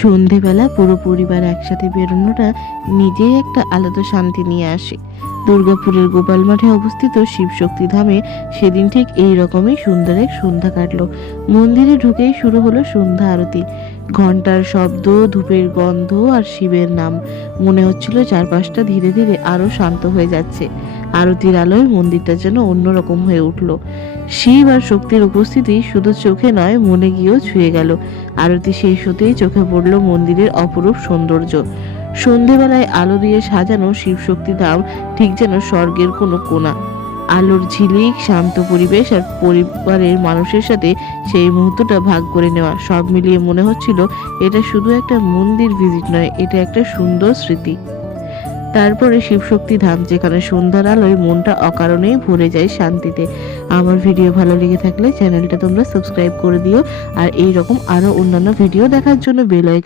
সন্ধেবেলা পুরো পরিবার একসাথে বেরোনোটা নিজেই একটা আলাদা শান্তি নিয়ে আসে। দুর্গাপুরের গোপাল মাঠে অবস্থিত শিবশক্তি ধামে সেদিন ঠিক এই রকমই সুন্দর এক সন্ধ্যা কাটলো। মন্দিরে ঢুকেই শুরু হলো সন্ধ্যা আরতি। ঘন্টার শব্দ, ধূপের গন্ধ আর শিবের নাম। মনে হচ্ছিল চারপাশটা ধীরে ধীরে আরো শান্ত হয়ে যাচ্ছে। আরতির আলোয় মন্দিরটা যেন অন্যরকম হয়ে উঠল। শিব আর শক্তির উপস্থিতি শুধু চোখে নয়, মনে গিয়েও ছুঁয়ে গেল। আরতি শেষ হতেই চোখে পড়ল মন্দিরের অপরূপ সৌন্দর্য। সন্ধেবেলায় আলো দিয়ে সাজানো শিবশক্তি ধাম ঠিক যেন স্বর্গের কোনো কোণা। আলোর ঝিলিক, শান্ত পরিবেশ আর পরিবারের মানুষের সাথে সেই মুহূর্তটা ভাগ করে নেওয়া, সব মিলিয়ে মনে হচ্ছিল এটা শুধু একটা মন্দির ভিজিট নয়, এটা একটা সুন্দর স্মৃতি। তারপরে শিবশক্তি ধাম, যেখানে সন্ধ্যার আলোয় মনটা অকারণেই ভরে যায় শান্তিতে। আমার ভিডিও ভালো লেগে থাকলে চ্যানেলটা তোমরা সাবস্ক্রাইব করে দিও, আর এই রকম আরো অন্যান্য ভিডিও দেখার জন্য বেল আইকন